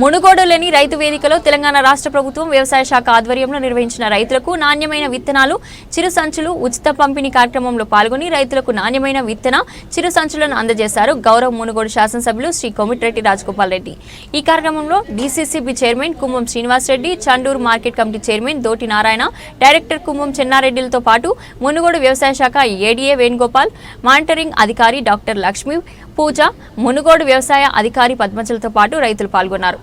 మునుగోడులోని రైతు వేదికలో తెలంగాణ రాష్ట్ర ప్రభుత్వం వ్యవసాయ శాఖ ఆధ్వర్యంలో నిర్వహించిన రైతులకు నాణ్యమైన విత్తనాలు చిరు సంచులు ఉచిత పంపిణీ కార్యక్రమంలో పాల్గొని రైతులకు నాణ్యమైన విత్తన చిరు సంచులను అందజేశారు గౌరవ మునుగోడు శాసనసభ్యులు శ్రీ కోమిటిరెడ్డి రాజగోపాల్ రెడ్డి. ఈ కార్యక్రమంలో DCCB chairman Kummam Srinivas Reddy Chandur market committee chairman Doti Narayana director Kummam చెన్నారెడ్డిలతో పాటు మునుగోడు వ్యవసాయ శాఖ ఏడీఏ వేణుగోపాల్ మానిటరింగ్ అధికారి డాక్టర్ లక్ష్మి పూజ మునుగోడు వ్యవసాయ అధికారి పద్మచలతో పాటు రైతులు పాల్గొన్నారు.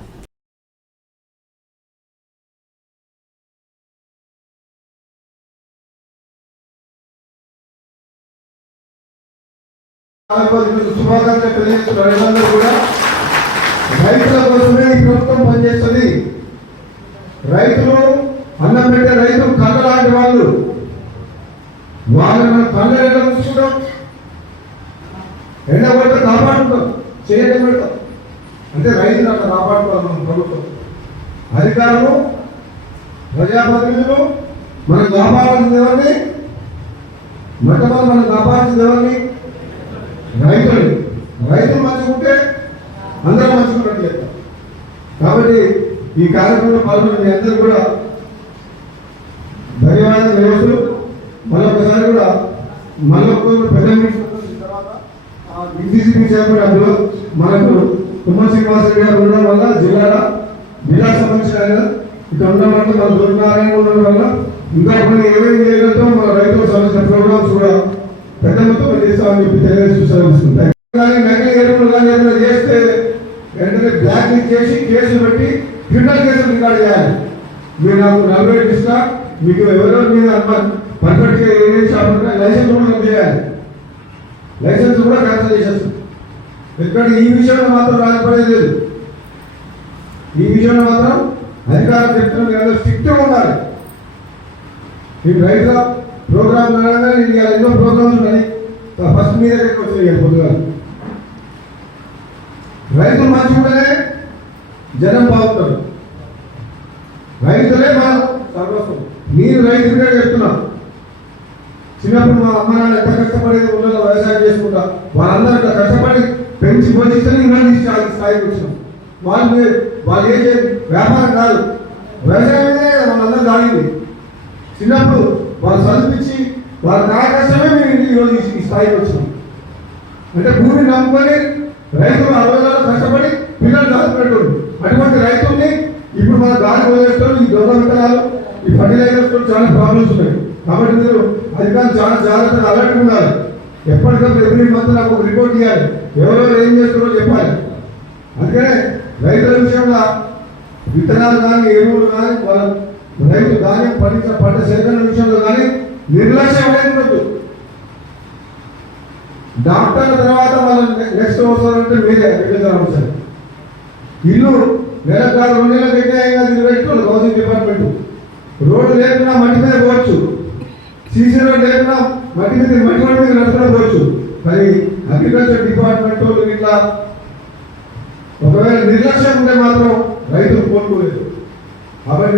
శుభాకాంక్షలు తెలియజేస్తున్న రైతులందరూ కూడా. రైతుల కోసమే ఈ ప్రభుత్వం పనిచేస్తుంది. రైతులు అన్నం పెట్టే రైతు కళ్ళ లాంటి వాళ్ళు. వాళ్ళని మనం కళ్ళ ఎండ చూసుకుంటాం ఎండ కొడితే కాపాడుకుంటాం చేయడం పెడతాం. అంటే రైతులు అట్లా కాపాడుకోవాలి మనం ప్రభుత్వం. అధికారులు ప్రజాప్రతినిధులు మనం కాపాడాల్సింది ఎవరిని? మొట్టమొదటి మనం కాపాడాల్సింది ఎవరిని రైతులు రైతులు మంచుకుంటే అందరం అందరూ మంచుకున్నట్లేదు కాబట్టి ఈ కార్యక్రమంలో పాల్గొన్న మీ అందరూ కూడా ధన్యవాదాలు వ్యవస్థలు మరొకసారి కూడా మళ్ళొక పెద్ద బీసీసీ చైర్మన్ అందులో మనకు తుమ్మల శ్రీనివాసరెడ్డి గారు ఉండడం వల్ల జిల్లాలో జిల్లా సంబంధించిన ఆయన ఇక్కడ ఉండడం వల్ల మన దూరనారాయణ ఉండడం వల్ల ఇంకా కొన్ని ఏమేమి చేయగలుగుతాం మన రైతుల సంబంధించిన ప్రోగ్రామ్స్ కూడా పెద్ద మొత్తం చేస్తామని చెప్పి తెలియజేస్తూ సెలవిస్తుంటాయి కానీ నకిలీ ఎరువులు కానీ వెంటనే చేసి కేసులు పెట్టి క్రిమినల్ కేసులు రికార్డ్ చేయాలి. మీరు నాకు నలభై ఏళ్ళు ఇస్తా మీకు ఎవరో మీద పర్ఫెక్ట్గా ఏమేమి గా షాప్ ఉంటే లైసెన్స్ కూడా రద్దు చేయాలి. లైసెన్స్ కూడా క్యాన్సిల్ చేసేస్తాం. ఇక్కడ ఈ విషయంలో మాత్రం రాజపడేది లేదు. ఈ విషయంలో మాత్రం అధికారులు చెప్తున్నారు స్ట్రిక్ట్గా ఉండాలి. మీకు రైతుల ప్రోగ్రామ్ నేను ఇలా ఎన్నో ప్రోగ్రామ్స్ ఉన్నాయి. ఫస్ట్ మీద దగ్గరికి వచ్చినాయి పొద్దుగా రైతులు మంచిగుంటేనే జనం బాగుంటారు. రైతులే మనం సర్వస్వం. నేను రైతులుగా చెప్తున్నా చిన్నప్పుడు మా అమ్మ నాన్న ఎంత కష్టపడేది ఊళ్ళో వ్యవసాయం చేసుకుంటా వాళ్ళందరూ అంత కష్టపడి పెంచి పోషిస్తే ఇవన్నీ స్థాయి స్థాయికి వచ్చినాం. వాళ్ళు వాళ్ళు చేసే వ్యాపారం కాదు. వ్యవసాయమే వాళ్ళందరూ దాగింది. చిన్నప్పుడు వాళ్ళు చదివించి వాళ్ళ నా కష్టమే మేము ఇంటికి ఈరోజు ఈ స్థాయికి వచ్చినాం. అంటే భూమిని నమ్ముకొని రైతులు అరవైలో కష్టపడి పిల్లలు చదువుకునేటోడు అటువంటి రైతుల్ని ఇప్పుడు మన గాలి వదిలేస్తాం ఈ దొంగ విత్తనాలు ఈ ఫర్టిలైజర్స్ చాలా ప్రాబ్లమ్స్ ఉన్నాయి. కాబట్టి మీరు అధికారులు చాలా జాగ్రత్తగా అలర్ట్ ఉండాలి. ఎప్పటికప్పుడు ఎవ్రీ మంత్ నాకు ఒక రిపోర్ట్ ఇవ్వాలి ఎవరెవరు ఏం చేస్తున్నారో చెప్పాలి. అందుకనే రైతుల విషయంలో విత్తనాలు కానీ ఎరువులు కానీ వాళ్ళ రైతు ధాన్యం పండించిన పంట సేకరణ విషయంలో కానీ నిర్లక్ష్యం అనేది ఉండదు. డాక్టర్ తర్వాత మనం నెక్స్ట్ అవసరం అంటే మీరే అగ్రికల్చర్ ఆఫీసర్ ఇల్లు నెల కాదు రెండు నెలలు కట్టాయంగా ఇది పెట్టుకోండి హౌసింగ్ డిపార్ట్మెంట్. రోడ్డు లేకుండా మట్టి మీద పోవచ్చు. సీసీ రోడ్ లేకుండా మట్టి మీద మట్టి మట్టి మీద నడుచుకుని పోవచ్చు. మరి అగ్రికల్చర్ డిపార్ట్మెంట్ వాళ్ళు ఇట్లా ఒకవేళ నిర్లక్ష్యం ఉంటే మాత్రం రైతులు కోరుకోలేదు కాబట్టి